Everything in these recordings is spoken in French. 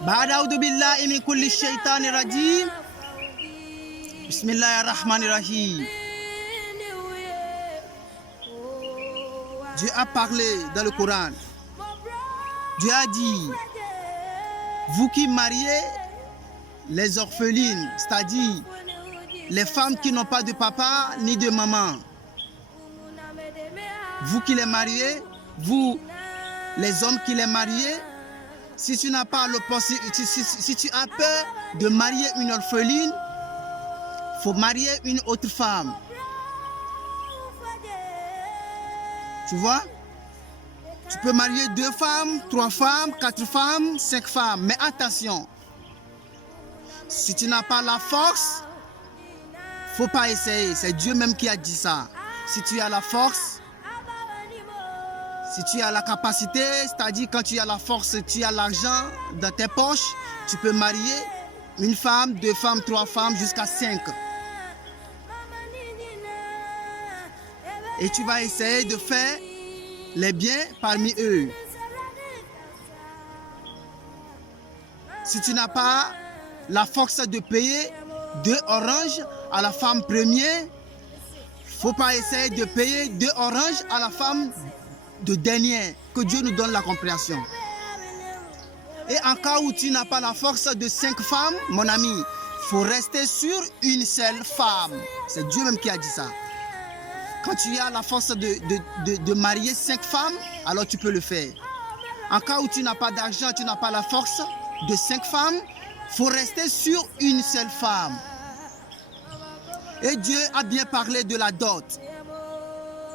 بعد أعوذ بالله من كل الشيطان الرجيم بسم الله الرحمن الرحيم. Dieu a parlé dans le Coran. Dieu a dit, vous qui mariez les orphelines, c'est-à-dire les femmes qui n'ont pas de papa ni de maman, vous qui les mariez, vous les hommes qui les mariez, si tu n'as pas l'opportunité, si tu as peur de marier une orpheline, il faut marier une autre femme. Tu vois? Tu peux marier 2 femmes, 3 femmes, 4 femmes, 5 femmes. Mais attention, si tu n'as pas la force, il ne faut pas essayer. C'est Dieu même qui a dit ça. Si tu as la force, si tu as la capacité, c'est-à-dire quand tu as la force, tu as l'argent dans tes poches, tu peux marier une femme, 2 femmes, 3 femmes, jusqu'à 5. Et tu vas essayer de faire les biens parmi eux. Si tu n'as pas la force de payer 2 oranges à la femme première, il ne faut pas essayer de payer 2 oranges à la femme de dernière. Que Dieu nous donne la compréhension. Et en cas où tu n'as pas la force de 5 femmes, mon ami, il faut rester sur une seule femme. C'est Dieu même qui a dit ça. Quand tu as la force de marier 5 femmes, alors tu peux le faire. En cas où tu n'as pas d'argent, tu n'as pas la force de 5 femmes, il faut rester sur une seule femme. Et Dieu a bien parlé de la dot.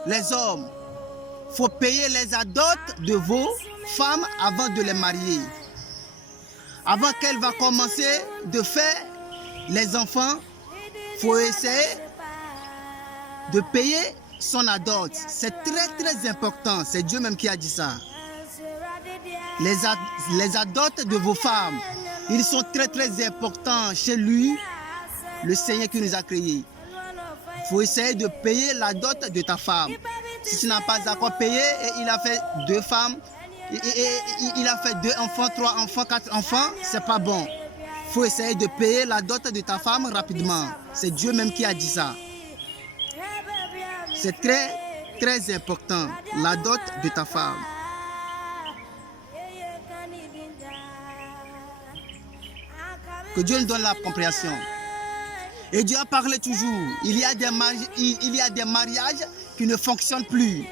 Les hommes, il faut payer les dots de vos femmes avant de les marier. Avant qu'elles va commencer de faire les enfants, il faut essayer de payer son dot. C'est très très important. C'est Dieu même qui a dit ça. Les dots de vos femmes, ils sont très très importants chez lui, le Seigneur qui nous a créés. Il faut essayer de payer la dot de ta femme. Si tu n'as pas encore payé et il a fait 2 femmes, il a fait 2 enfants, 3 enfants, 4 enfants, c'est pas bon. Il faut essayer de payer la dot de ta femme rapidement. C'est Dieu même qui a dit ça. C'est très très important, la dot de ta femme. Que Dieu nous donne la compréhension. Et Dieu a parlé toujours. Il y a des mariages qui ne fonctionnent plus.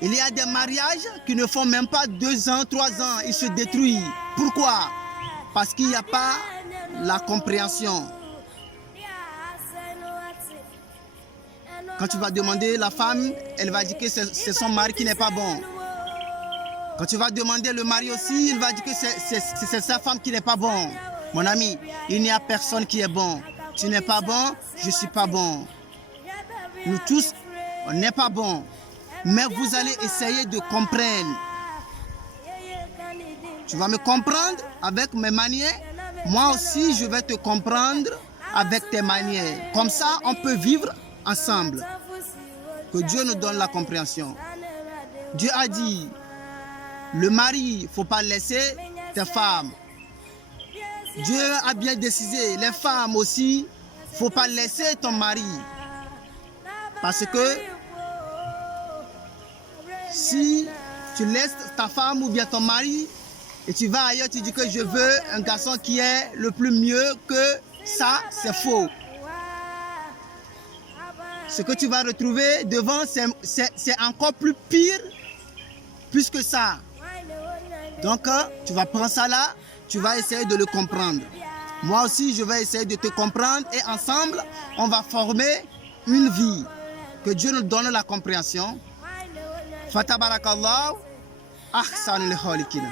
Il y a des mariages qui ne font même pas 2 ans, 3 ans. Ils se détruisent. Pourquoi? Parce qu'il n'y a pas la compréhension. Quand tu vas demander la femme, elle va dire que c'est son mari qui n'est pas bon. Quand tu vas demander le mari aussi, il va dire que c'est sa femme qui n'est pas bon. Mon ami, il n'y a personne qui est bon. Tu n'es pas bon, je ne suis pas bon. Nous tous, on n'est pas bon. Mais vous allez essayer de comprendre. Tu vas me comprendre avec mes manières. Moi aussi, je vais te comprendre avec tes manières. Comme ça, on peut vivre ensemble. Que Dieu nous donne la compréhension. Dieu a dit, le mari, il ne faut pas laisser tes femmes. Dieu a bien décidé, les femmes aussi, il ne faut pas laisser ton mari. Parce que si tu laisses ta femme ou bien ton mari et tu vas ailleurs, tu dis que je veux un garçon qui est le plus mieux que ça, c'est faux. Ce que tu vas retrouver devant, c'est encore plus pire, plus que ça. Donc, tu vas prendre ça là, tu vas essayer de le comprendre. Moi aussi, je vais essayer de te comprendre et ensemble, on va former une vie. Que Dieu nous donne la compréhension. Fatabarakallah, ahsanul khaliqina.